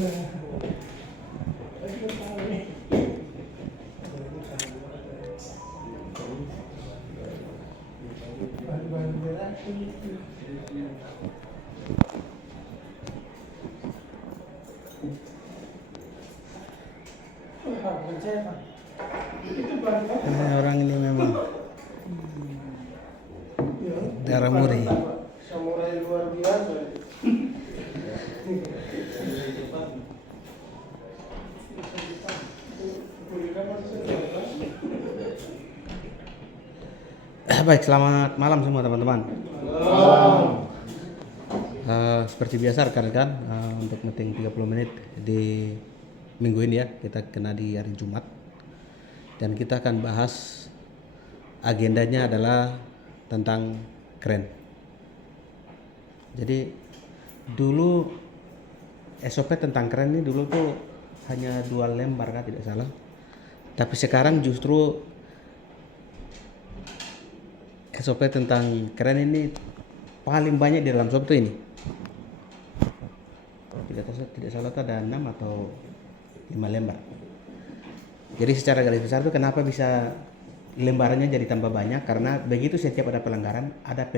Orang ini memang darah murni. Samurai luar biasa. Baik, selamat malam semua teman-teman. Seperti biasa rekan-rekan, untuk meeting 30 menit di minggu ini ya, kita kena di hari Jumat. Dan kita akan bahas agendanya adalah tentang keren. Jadi dulu SOP tentang keren ini dulu tuh hanya 2 lembar kan, tidak salah. Tapi sekarang justru SOP tentang keren ini paling banyak di dalam software ini. Tidak salah tuh ada 6 atau 5 lembar. Jadi secara garis besar tuh kenapa bisa lembarannya jadi tambah banyak, karena begitu setiap ada pelanggaran ada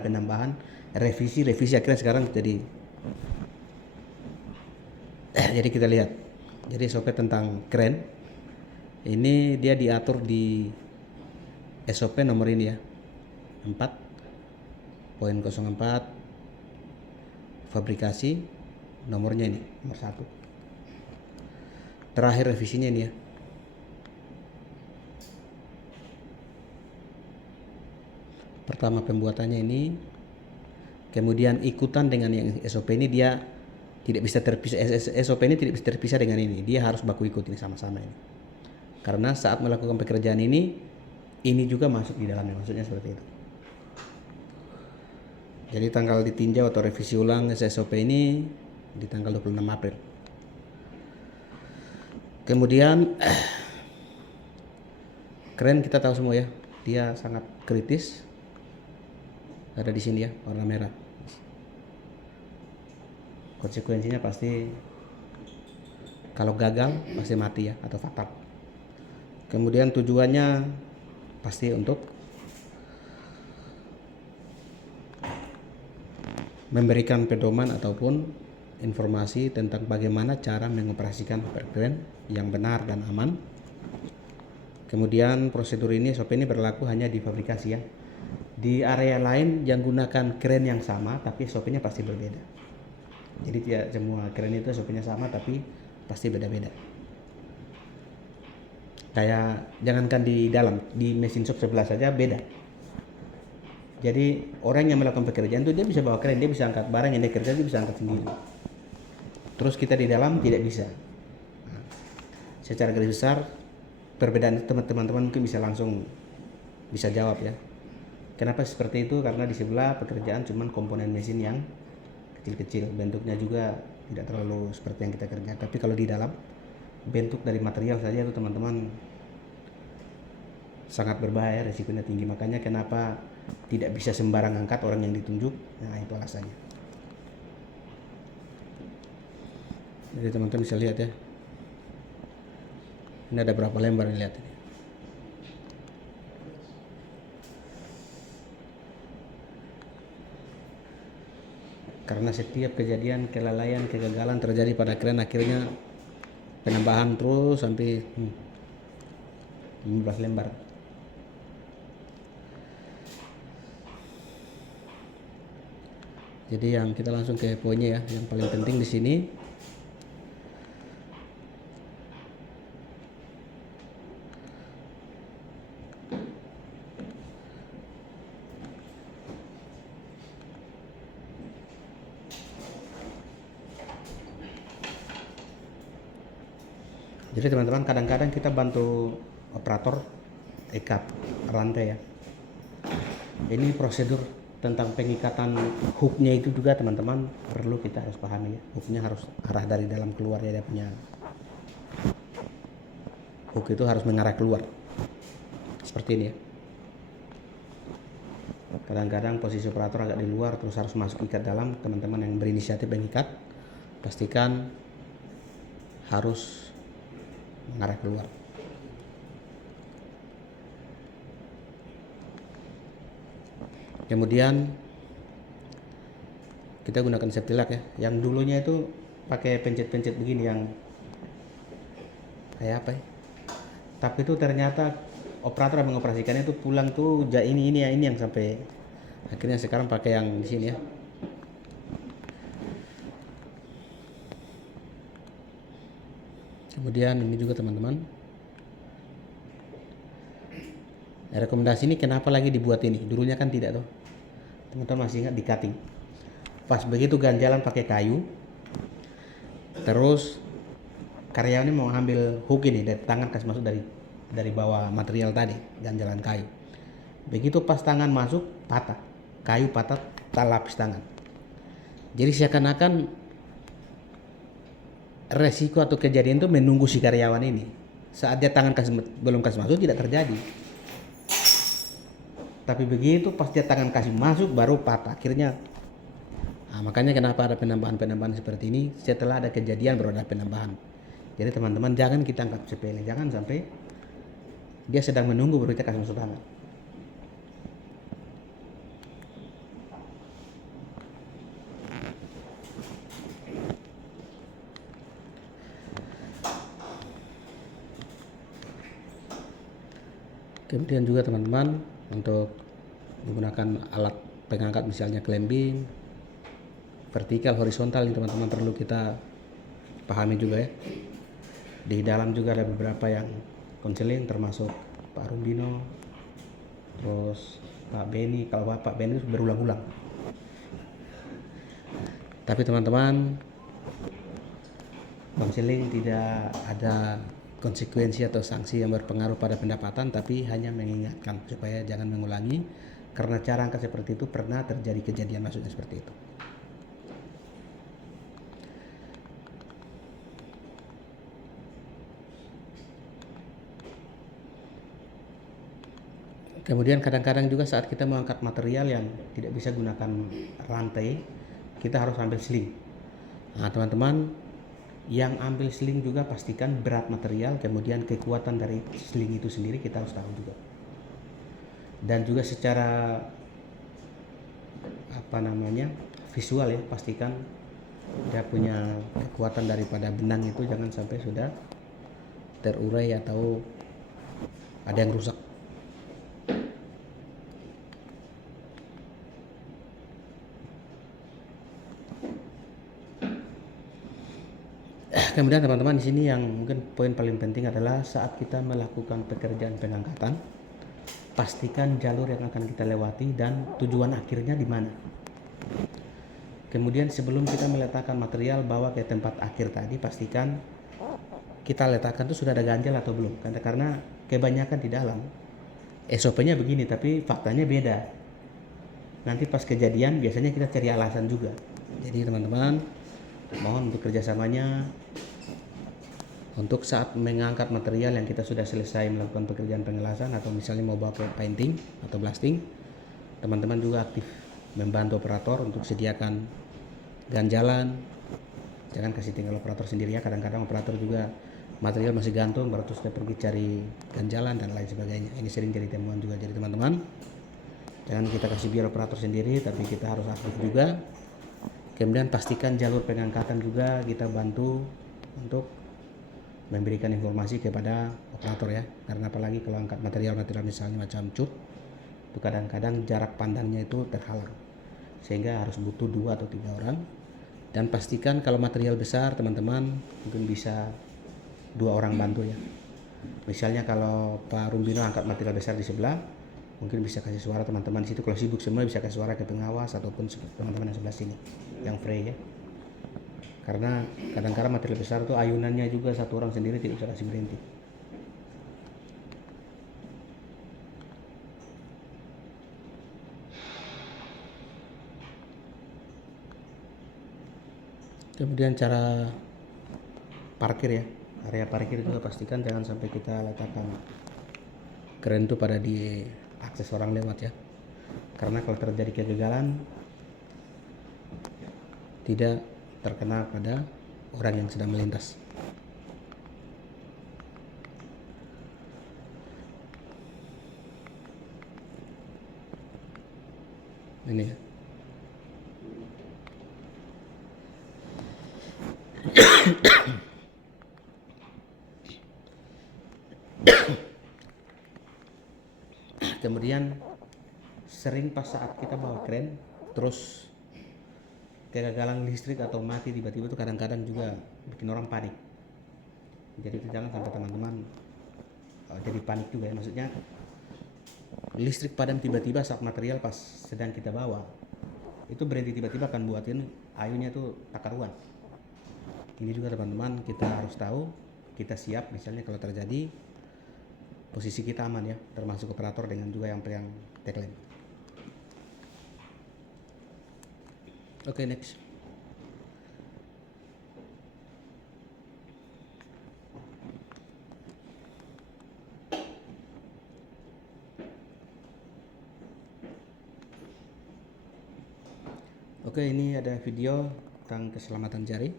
penambahan, revisi akhirnya sekarang jadi kita lihat. Jadi SOP tentang keren ini dia diatur di SOP nomor ini ya, 4.04 fabrikasi, nomornya ini nomor 1. Terakhir revisinya ini ya. Pertama pembuatannya ini, kemudian ikutan dengan yang SOP ini dia tidak bisa terpisah. SOP ini tidak bisa terpisah dengan ini, dia harus baku ikut ini sama-sama ini. Karena saat melakukan pekerjaan ini juga masuk di dalamnya, maksudnya seperti itu. Jadi tanggal ditinjau atau revisi ulang SOP ini di tanggal 26 April. Kemudian keren kita tahu semua ya, dia sangat kritis. Ada di sini ya, warna merah. Konsekuensinya pasti kalau gagal pasti mati ya, atau fatal. Kemudian tujuannya pasti untuk memberikan pedoman ataupun informasi tentang bagaimana cara mengoperasikan keren yang benar dan aman. Kemudian prosedur ini, SOP ini berlaku hanya di fabrikasi ya. Di area lain yang gunakan keren yang sama tapi SOP-nya pasti berbeda. Jadi tidak semua keren itu SOP-nya sama tapi pasti beda-beda. Kayak jangankan di dalam, di mesin shop sebelah saja beda. Jadi orang yang melakukan pekerjaan itu dia bisa bawa keren, dia bisa angkat barang yang dia kerja, dia bisa angkat sendiri. Terus kita di dalam tidak bisa. Secara garis besar perbedaan teman-teman mungkin bisa langsung bisa jawab ya. Kenapa seperti itu? Karena di sebelah pekerjaan cuman komponen mesin yang kecil-kecil, bentuknya juga tidak terlalu seperti yang kita kerjakan. Tapi kalau di dalam bentuk dari material saja itu teman-teman sangat berbahaya, risikonya tinggi. Makanya kenapa tidak bisa sembarang angkat orang yang ditunjuk. Nah itu alasannya. Jadi teman-teman bisa lihat ya, ini ada berapa lembar, lihat ini. Karena setiap kejadian kelalaian, kegagalan terjadi pada keren, akhirnya penambahan terus sampai 15 lembar. Jadi yang kita langsung ke poinnya ya, yang paling penting di sini jadi teman-teman, kadang-kadang kita bantu operator ikat rantai ya. Ini prosedur tentang pengikatan hooknya itu juga teman-teman perlu kita harus pahami ya. Hooknya harus arah dari dalam keluar ya, dia punya hook itu harus mengarah keluar seperti ini ya. Kadang-kadang posisi operator agak di luar terus harus masuk ikat dalam. Teman-teman yang berinisiatif mengikat pastikan harus mengarah keluar. Kemudian kita gunakan safety lock ya. Yang dulunya itu pakai pencet-pencet begini yang kayak apa ya? Tapi itu ternyata operator yang mengoperasikannya itu pulang tuh ini yang sampai akhirnya sekarang pakai yang di sini ya. Kemudian ini juga teman-teman, rekomendasi ini kenapa lagi dibuat ini, dulunya kan tidak tuh teman-teman, masih ingat di cutting pas begitu ganjalan pakai kayu, terus karyawannya mau ambil hook ini dari tangan, kasih masuk dari bawah material tadi ganjalan kayu, begitu pas tangan masuk patah, kayu patah, tak lapis tangan, jadi seakan-akan resiko atau kejadian itu menunggu si karyawan ini. Saat dia tangan belum kasih masuk tidak terjadi. Tapi begitu pas dia tangan kasih masuk baru patah. Akhirnya makanya kenapa ada penambahan seperti ini. Setelah ada kejadian baru ada penambahan. Jadi teman-teman jangan kita anggap sepele. Jangan sampai dia sedang menunggu baru kita kasih masuk tangan. Kemudian juga teman-teman untuk menggunakan alat pengangkat misalnya clamping vertikal, horizontal, ini teman-teman perlu kita pahami juga ya. Di dalam juga ada beberapa yang konseling termasuk Pak Rumbino, terus Pak Beni. Kalau Pak Beni berulang-ulang. Tapi teman-teman, konseling tidak ada konsekuensi atau sanksi yang berpengaruh pada pendapatan, tapi hanya mengingatkan supaya jangan mengulangi, karena cara angkat seperti itu pernah terjadi kejadian maksudnya seperti itu. Kemudian kadang-kadang juga saat kita mengangkat material yang tidak bisa gunakan rantai, kita harus ambil sling. Nah teman-teman, yang ambil sling juga pastikan berat material, kemudian kekuatan dari sling itu sendiri kita harus tahu juga. Dan juga secara visual ya, pastikan dia punya kekuatan daripada benang itu jangan sampai sudah terurai atau ada yang rusak. Kemudian teman-teman, di sini yang mungkin poin paling penting adalah saat kita melakukan pekerjaan pengangkatan, pastikan jalur yang akan kita lewati dan tujuan akhirnya di mana. Kemudian sebelum kita meletakkan material bawa ke tempat akhir tadi, pastikan kita letakkan itu sudah ada ganjal atau belum. Karena kebanyakan di dalam SOP-nya begini, tapi faktanya beda. Nanti pas kejadian biasanya kita cari alasan juga. Jadi teman-teman, mohon untuk kerjasamanya untuk saat mengangkat material yang kita sudah selesai melakukan pekerjaan pengelasan atau misalnya mau bawa ke painting atau blasting, teman-teman juga aktif membantu operator untuk sediakan ganjalan. Jangan kasih tinggal operator sendiri ya, kadang-kadang operator juga material masih gantung baru terus dia pergi cari ganjalan dan lain sebagainya. Ini sering jadi temuan juga. Jadi teman-teman, jangan kita kasih biar operator sendiri, tapi kita harus aktif juga. Kemudian pastikan jalur pengangkatan juga kita bantu untuk memberikan informasi kepada operator ya, karena apalagi kalau angkat material misalnya macam cut, itu kadang-kadang jarak pandangnya itu terhalang sehingga harus butuh 2 atau 3 orang. Dan pastikan kalau material besar teman-teman mungkin bisa 2 orang bantu ya. Misalnya kalau Pak Rumbino angkat material besar di sebelah, mungkin bisa kasih suara teman-teman di situ. Kalau sibuk semua bisa kasih suara ke pengawas ataupun teman-teman yang sebelah sini yang free ya. Karena kadang-kadang material besar itu ayunannya juga satu orang sendiri tidak bisa kasih berhenti. Kemudian cara parkir ya, area parkir juga pastikan jangan sampai kita letakkan keren itu pada di akses orang lewat ya. Karena kalau terjadi kegagalan tidak terkena pada orang yang sedang melintas. Ini ya. Kemudian sering pas saat kita bawa kren terus kegagalan listrik atau mati tiba-tiba itu kadang-kadang juga bikin orang panik. Jadi itu jangan sampai teman-teman jadi panik juga ya. Maksudnya listrik padam tiba-tiba saat material pas sedang kita bawa itu berhenti tiba-tiba akan buatin ayunya itu tak karuan. Ini juga teman-teman kita harus tahu, kita siap misalnya kalau terjadi, posisi kita aman ya, termasuk operator dengan juga yang pegang tagline. Oke, next. Oke, ini ada video tentang keselamatan jari.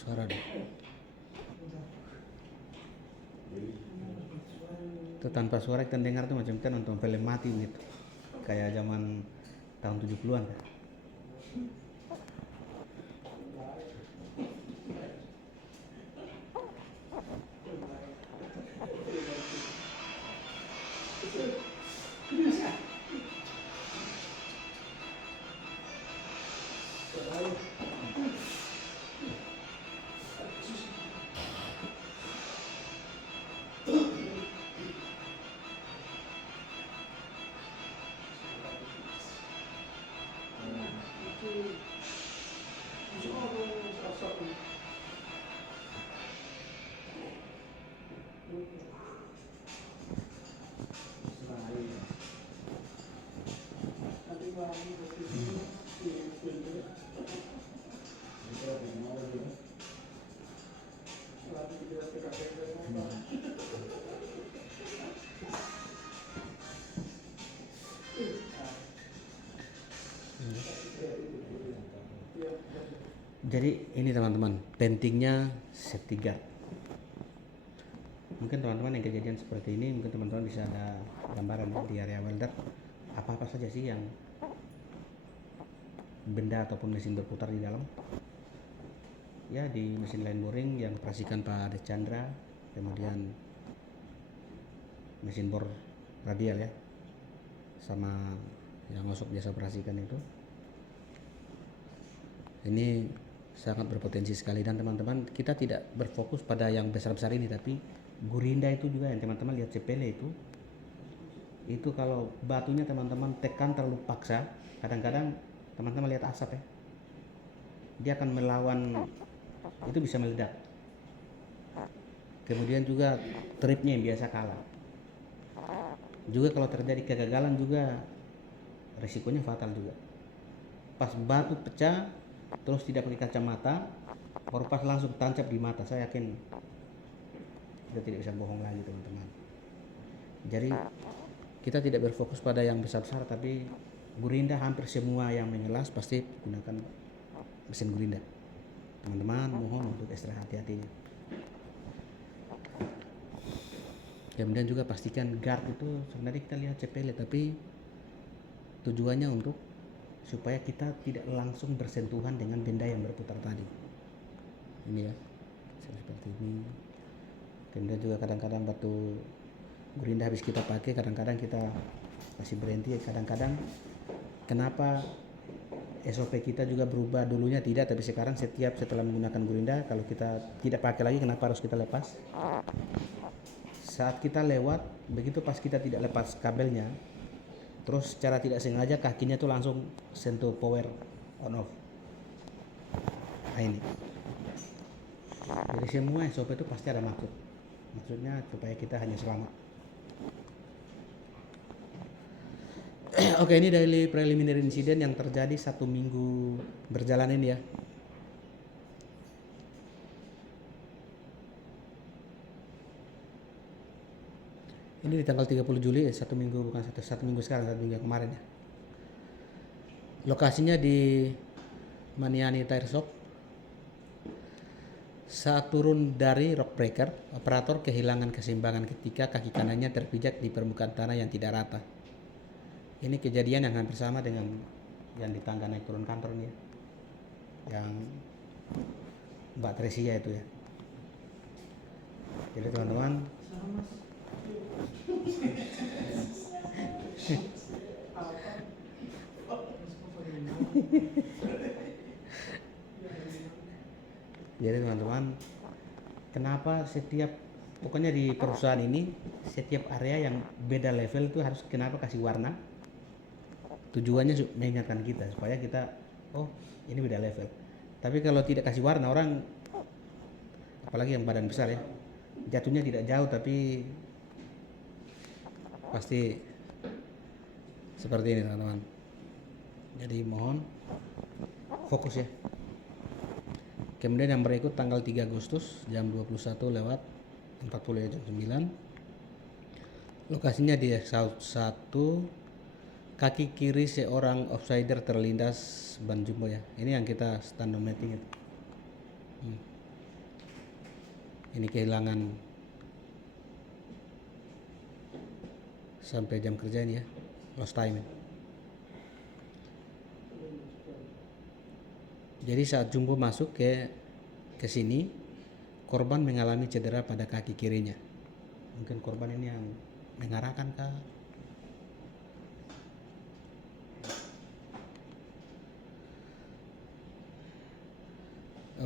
Suara deh. Itu tanpa suara kita dengar tuh macam kita nonton film mati gitu. Kayak zaman tahun 70-an kan. Jadi ini teman-teman, pentingnya safety guard. Mungkin teman-teman yang kejadian seperti ini, mungkin teman-teman bisa ada gambaran di area welder apa-apa saja sih yang benda ataupun mesin berputar di dalam. Ya, di mesin line boring yang operasikan Pak Dechandra, kemudian mesin bor radial ya, sama yang ngosok biasa operasikan itu. Ini sangat berpotensi sekali, dan teman-teman kita tidak berfokus pada yang besar-besar ini, tapi gurinda itu juga yang teman-teman lihat sepele itu kalau batunya teman-teman tekan terlalu paksa, kadang-kadang teman-teman lihat asap ya, dia akan melawan, itu bisa meledak. Kemudian juga tripnya yang biasa kalah juga, kalau terjadi kegagalan juga risikonya fatal juga. Pas batu pecah terus tidak pakai kacamata, baru pas langsung tancap di mata, saya yakin kita tidak bisa bohong lagi teman-teman. Jadi kita tidak berfokus pada yang besar-besar, tapi gurinda hampir semua yang mengelas pasti gunakan mesin gurinda. Teman-teman mohon untuk ekstra hati-hati. Kemudian juga pastikan guard itu sebenarnya kita lihat sepele, tapi tujuannya untuk supaya kita tidak langsung bersentuhan dengan benda yang berputar tadi. Ini ya, seperti ini. Kemudian juga kadang-kadang batu gurinda habis kita pakai, kadang-kadang kita kasih berhenti. Kadang-kadang kenapa SOP kita juga berubah, dulunya tidak, tapi sekarang setiap setelah menggunakan gurinda, kalau kita tidak pakai lagi, kenapa harus kita lepas? Saat kita lewat, begitu pas kita tidak lepas kabelnya, terus secara tidak sengaja kakinya tuh langsung sentuh power on off. Nah ini. Jadi semua SOP itu pasti ada maksud. Maksudnya supaya kita hanya selamat. Oke, ini dari preliminary incident yang terjadi 1 minggu berjalan ini ya. Ini di tanggal 30 Juli, satu minggu, bukan satu minggu sekarang, satu minggu yang kemarin ya. Lokasinya di Maniani Tire Shop. Saat turun dari rock breaker, operator kehilangan keseimbangan ketika kaki kanannya terpijak di permukaan tanah yang tidak rata. Ini kejadian yang hampir sama dengan yang di tangga naik turun kantor nih ya. Yang Mbak Tresia itu ya. Jadi teman-teman, kenapa pokoknya di perusahaan ini setiap area yang beda level itu harus kenapa kasih warna? Tujuannya mengingatkan kita supaya kita, oh ini beda level. Tapi kalau tidak kasih warna, orang apalagi yang badan besar ya, jatuhnya tidak jauh tapi pasti seperti ini teman-teman. Jadi mohon fokus ya. Kemudian yang berikut tanggal 3 Agustus jam 21 lewat 40 jam 9. Lokasinya di Exhaust 1, kaki kiri seorang offsider terlindas ban jumbo ya. Ini yang kita stand meeting itu. Ini kehilangan sampai jam kerja ini ya, lost time. Jadi saat jumbo masuk ke sini, korban mengalami cedera pada kaki kirinya. Mungkin korban ini yang mengarahkan kah?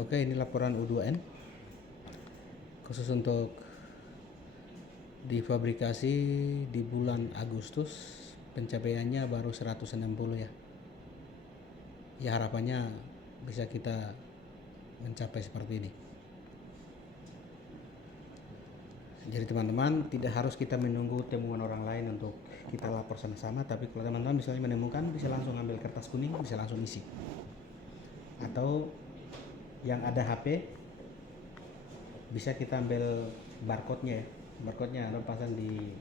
Oke, ini laporan U2N khusus untuk difabrikasi di bulan Agustus. Pencapaiannya baru 160 ya. Ya harapannya bisa kita mencapai seperti ini. Jadi teman-teman, tidak harus kita menunggu temuan orang lain untuk kita lapor sama-sama, tapi kalau teman-teman misalnya menemukan, bisa langsung ambil kertas kuning, bisa langsung isi. Atau yang ada HP, bisa kita ambil barcode-nya ya. Barcode-nya ada pasang di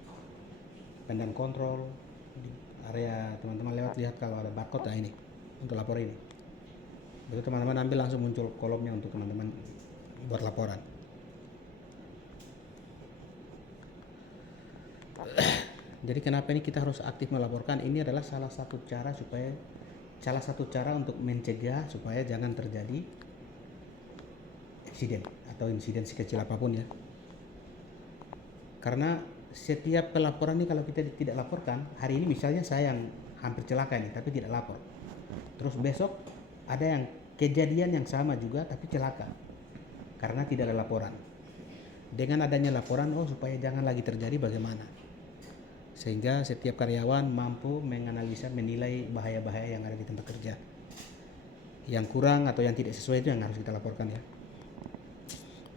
pendant kontrol, di area teman-teman lewat, lihat kalau ada barcode, nah ini untuk lapor ini. Begitu teman-teman ambil, langsung muncul kolomnya untuk teman-teman buat laporan. Jadi kenapa ini kita harus aktif melaporkan? Ini adalah salah satu cara untuk mencegah supaya jangan terjadi insiden atau insiden sekecil apapun ya. Karena setiap pelaporan ini kalau kita tidak laporkan, hari ini misalnya saya yang hampir celaka nih tapi tidak lapor, terus besok ada yang kejadian yang sama juga tapi celaka karena tidak ada laporan. Dengan adanya laporan, supaya jangan lagi terjadi bagaimana, sehingga setiap karyawan mampu menganalisa, menilai bahaya-bahaya yang ada di tempat kerja. Yang kurang atau yang tidak sesuai itu yang harus kita laporkan ya.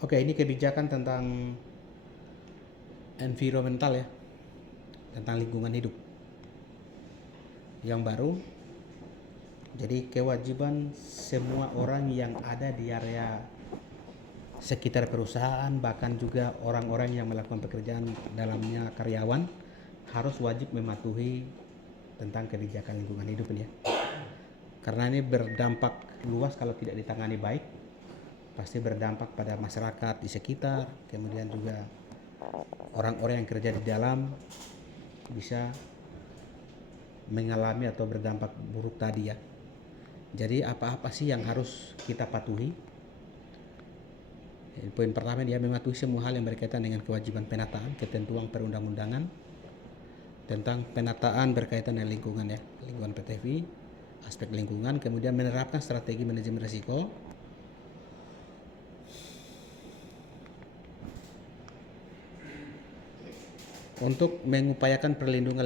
Oke, ini kebijakan tentang environmental ya, tentang lingkungan hidup yang baru. Jadi kewajiban semua orang yang ada di area sekitar perusahaan, bahkan juga orang-orang yang melakukan pekerjaan dalamnya karyawan, harus wajib mematuhi tentang kebijakan lingkungan hidup ini ya. Karena ini berdampak luas kalau tidak ditangani baik, pasti berdampak pada masyarakat di sekitar, kemudian juga orang-orang yang kerja di dalam bisa mengalami atau berdampak buruk tadi ya. Jadi apa-apa sih yang harus kita patuhi? Poin pertama, dia mematuhi semua hal yang berkaitan dengan kewajiban penataan, ketentuan perundang-undangan tentang penataan berkaitan dengan lingkungan ya, lingkungan PTV, aspek lingkungan, kemudian menerapkan strategi manajemen risiko, untuk mengupayakan perlindungan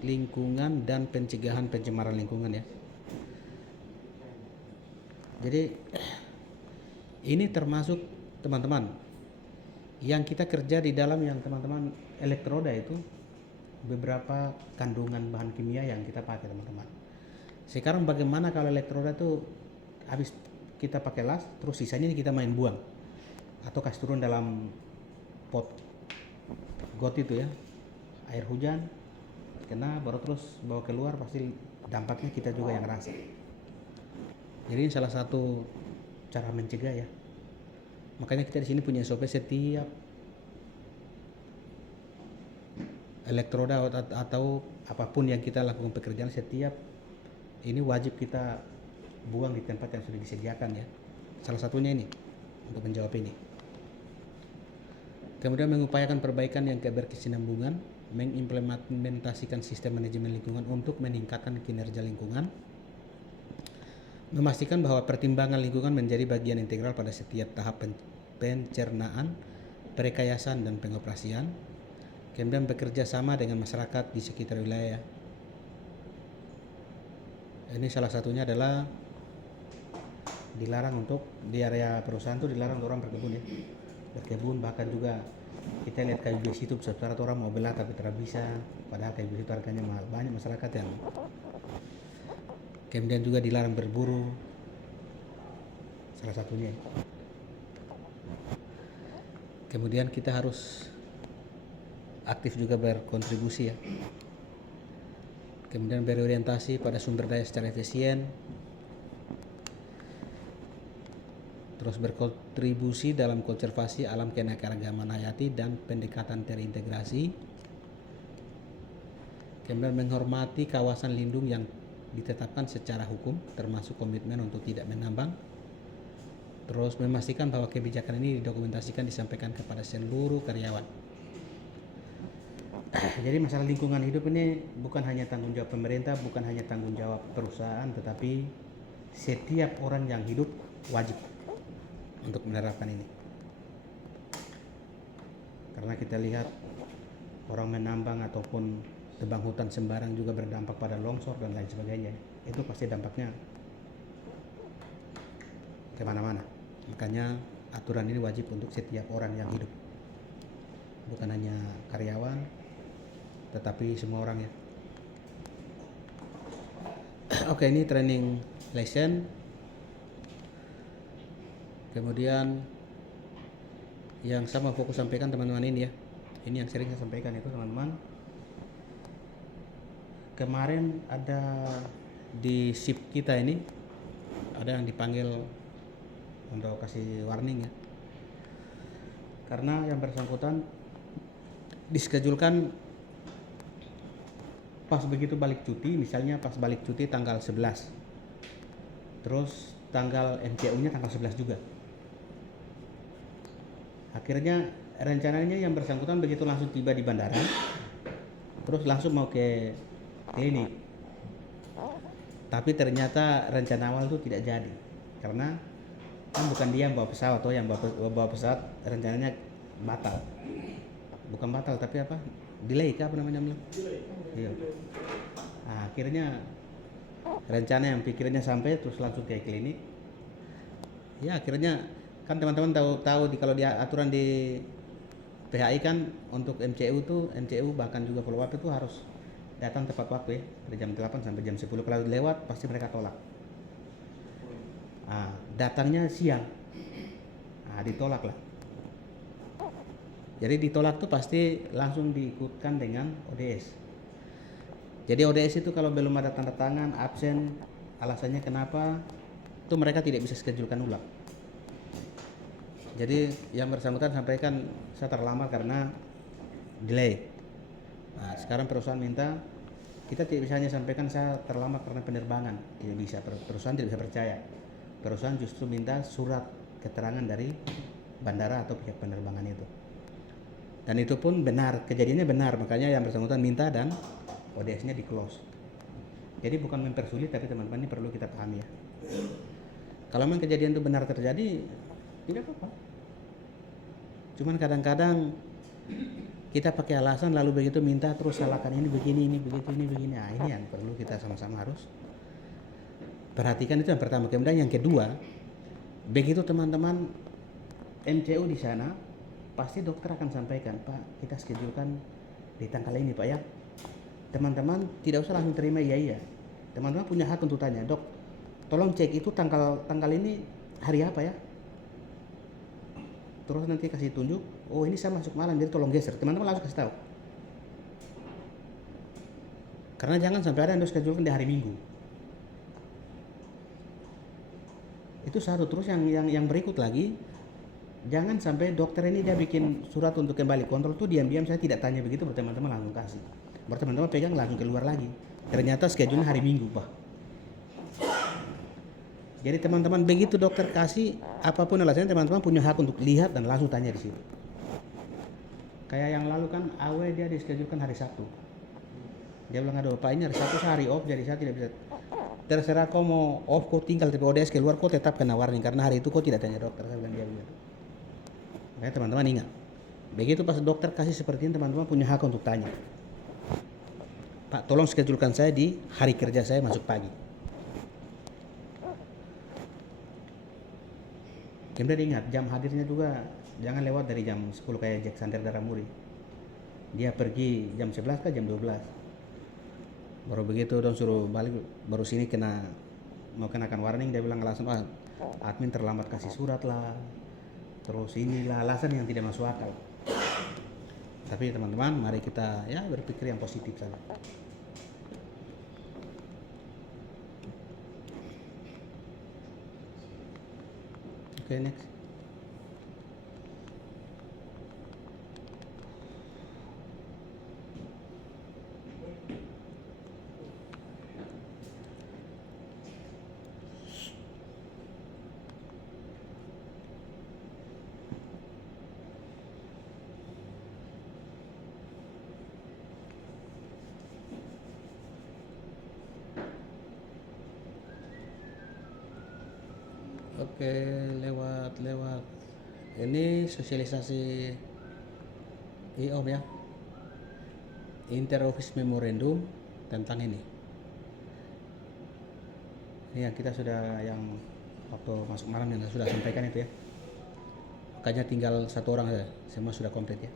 lingkungan dan pencegahan pencemaran lingkungan ya. Jadi ini termasuk teman-teman yang kita kerja di dalam, yang teman-teman elektroda itu beberapa kandungan bahan kimia yang kita pakai teman-teman. Sekarang bagaimana kalau elektroda itu habis kita pakai las, terus sisanya ini kita main buang atau kasih turun dalam pot got itu ya. air hujan kena baru terus bawa keluar, pasti dampaknya kita juga yang rasa. Jadi ini salah satu cara mencegah ya. Makanya kita di sini punya SOP, setiap elektroda atau apapun yang kita lakukan pekerjaan, setiap ini wajib kita buang di tempat yang sudah disediakan ya. Salah satunya ini untuk menjawab ini. Kemudian mengupayakan perbaikan yang berkesinambungan, mengimplementasikan sistem manajemen lingkungan untuk meningkatkan kinerja lingkungan, memastikan bahwa pertimbangan lingkungan menjadi bagian integral pada setiap tahap pencernaan, perekayasan, dan pengoperasian, kemudian bekerja sama dengan masyarakat di sekitar wilayah. Ini salah satunya adalah dilarang untuk di area perusahaan tuh dilarang orang berkebun ya, berkebun. Bahkan juga kita lihat kayu biasa itu besar orang mau belah tapi tidak bisa, padahal kayu biasa itu harganya mahal. Banyak masyarakat yang kemudian juga dilarang berburu, salah satunya. Kemudian kita harus aktif juga berkontribusi ya, kemudian berorientasi pada sumber daya secara efisien, terus berkontribusi dalam konservasi alam keanekaragaman hayati dan pendekatan terintegrasi, kemudian menghormati kawasan lindung yang ditetapkan secara hukum, termasuk komitmen untuk tidak menambang, terus memastikan bahwa kebijakan ini didokumentasikan, disampaikan kepada seluruh karyawan. Jadi masalah lingkungan hidup ini bukan hanya tanggung jawab pemerintah, bukan hanya tanggung jawab perusahaan, tetapi setiap orang yang hidup wajib untuk menerapkan ini. Karena kita lihat orang menambang ataupun tebang hutan sembarang juga berdampak pada longsor dan lain sebagainya. Itu pasti dampaknya kemana-mana. Makanya aturan ini wajib untuk setiap orang yang hidup, bukan hanya karyawan, tetapi semua orang ya. Oke, ini training lesson. Kemudian yang sama fokus sampaikan teman-teman ini ya. Ini yang sering saya sampaikan itu teman-teman. Kemarin ada di shift kita ini ada yang dipanggil untuk kasih warning ya. Karena yang bersangkutan dischedule-kan pas begitu balik cuti, misalnya pas balik cuti tanggal 11, terus tanggal MCU-nya tanggal 11 juga. Akhirnya rencananya yang bersangkutan begitu langsung tiba di bandara, terus langsung mau ke klinik. Tapi ternyata rencana awal itu tidak jadi, karena kan bukan dia yang bawa pesawat, atau yang bawa pesawat rencananya batal. Bukan batal tapi apa? Delay kah apa namanya bilang? Iya. Nah, akhirnya rencana yang pikirnya sampai terus langsung ke klinik. Ya akhirnya kan teman-teman tahu kalau di aturan di PHI kan untuk MCU bahkan juga follow up itu harus datang tepat waktu ya, dari jam 8 sampai jam 10. Kalau lewat pasti mereka tolak. Nah, datangnya siang. Nah, ditolak lah. Jadi ditolak tuh pasti langsung diikutkan dengan ODS. Jadi ODS itu kalau belum ada tanda tangan, absen, alasannya kenapa, itu mereka tidak bisa schedulekan ulang. Jadi yang bersangkutan sampaikan saya terlambat karena delay. Nah, sekarang perusahaan minta kita tidak bisa hanya sampaikan saya terlambat karena penerbangan, tidak bisa. Perusahaan tidak bisa percaya. Perusahaan justru minta surat keterangan dari bandara atau pihak penerbangan itu. Dan itu pun benar, kejadiannya benar, makanya yang bersangkutan minta dan ODS-nya di close. Jadi bukan mempersulit, tapi teman-teman ini perlu kita pahami ya. Kalau memang kejadian itu benar terjadi, tidak apa-apa. Cuman kadang-kadang kita pakai alasan lalu begitu minta terus salahkan ini begini, ini begitu, ini begini. Nah ini yang perlu kita sama-sama harus perhatikan, itu yang pertama. Kemudian yang kedua, begitu teman-teman MCU di sana, pasti dokter akan sampaikan, Pak, kita schedulekan di tanggal ini Pak ya. Teman-teman tidak usah langsung terima iya. Teman-teman punya hak untuk tanya, Dok, tolong cek itu tanggal ini hari apa ya. Terus nanti kasih tunjuk, oh ini saya masuk malam jadi tolong geser. Teman-teman langsung kasih tahu. Karena jangan sampai ada yang schedulekan di hari Minggu. Itu satu. Terus yang berikut lagi, jangan sampai dokter ini dia bikin surat untuk kembali kontrol tuh diam-diam, saya tidak tanya begitu, baru teman-teman langsung kasih. Baru teman-teman pegang langsung keluar lagi. Ternyata schedule hari Minggu, Pak. Jadi teman-teman begitu dokter kasih apapun alasannya, teman-teman punya hak untuk lihat dan langsung tanya di situ. Kayak yang lalu kan Awe dia dischedulekan hari Sabtu. Dia bilang, aduh Pak ini hari Sabtu saya hari off, jadi saya tidak bisa. Terserah kau mau off, kau tinggal tapi ODS keluar, kau tetap kena warning karena hari itu kau tidak tanya dokter. Saya bilang dia begitu. Makanya teman-teman ingat, begitu pas dokter kasih seperti ini, teman-teman punya hak untuk tanya. Pak tolong schedulekan saya di hari kerja saya masuk pagi. Kemudian ingat, jam hadirnya juga jangan lewat dari jam 10 kayak Jack Sander Daramuri. Dia pergi jam 11 ke jam 12. Baru begitu dong suruh balik, baru sini mau kenakan warning, dia bilang langsung, admin terlambat kasih surat lah. Terus inilah alasan yang tidak masuk akal. Tapi teman-teman, mari kita ya berpikir yang positif saja. Oke, next. Oke, lewat ini sosialisasi IOM ya, Inter Office Memorandum tentang ini yang kita sudah, yang waktu masuk malam yang sudah sampaikan itu ya. Makanya tinggal satu orang saja, semua sudah komplit ya.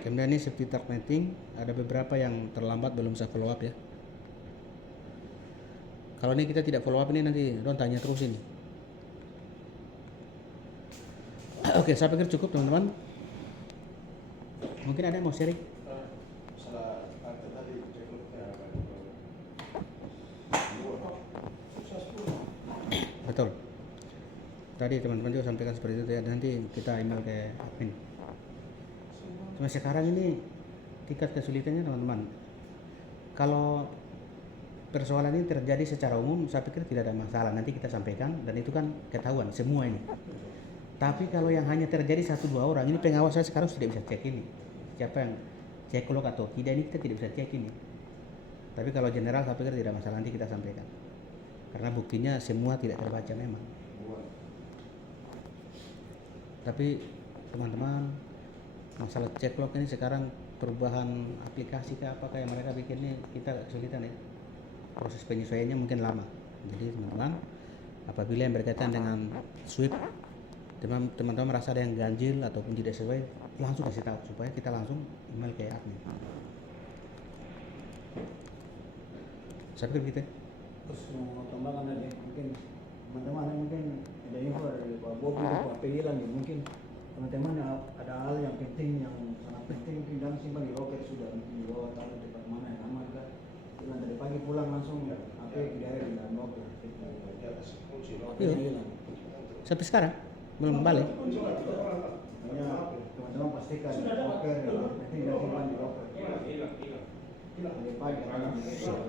Kemudian ini safety talk meeting, ada beberapa yang terlambat belum saya follow up ya. Kalau ini kita tidak follow up ini nanti Don tanya terus ini. Oke, saya pikir cukup teman-teman. Mungkin ada yang mau sharing? Betul. Tadi teman-teman juga sampaikan seperti itu ya. Nanti kita email ke admin. Cuma sekarang ini tingkat kesulitannya teman-teman. Kalau persoalan ini terjadi secara umum, saya pikir tidak ada masalah. Nanti kita sampaikan dan itu kan ketahuan semua ini. Tapi kalau yang hanya terjadi 1-2 orang, ini pengawas saya sekarang sudah bisa cek ini. Siapa yang cek log atau tidak, ini kita tidak bisa cek ini. Tapi kalau general saya pikir tidak masalah, nanti kita sampaikan. Karena buktinya semua tidak terbaca memang. Tapi teman-teman, masalah cek log ini sekarang perubahan aplikasi ke apakah yang mereka bikin ini kita kesulitan ya. Proses penyesuaiannya mungkin lama. Jadi teman-teman, apabila yang berkaitan dengan sweep, teman-teman merasa ada yang ganjil ataupun tidak sesuai, langsung kasih tahu supaya kita langsung email ke admin. Saya pikir gitu. Terus mau tambahkan lagi, mungkin teman-teman mungkin ada info dari Pak Bob atau Pak PI lagi, mungkin teman-teman ada hal yang penting, yang sangat penting, tidak simpan di loker sudah di bawah taruh tempat mana yang aman kan. Bilang dari pagi pulang langsung apa dari di dalam loker. Iya. Sampai sekarang belum balik. Hanya teman-teman pastikan loker yang penting dan simpan di loker. Dari pagi mungkin.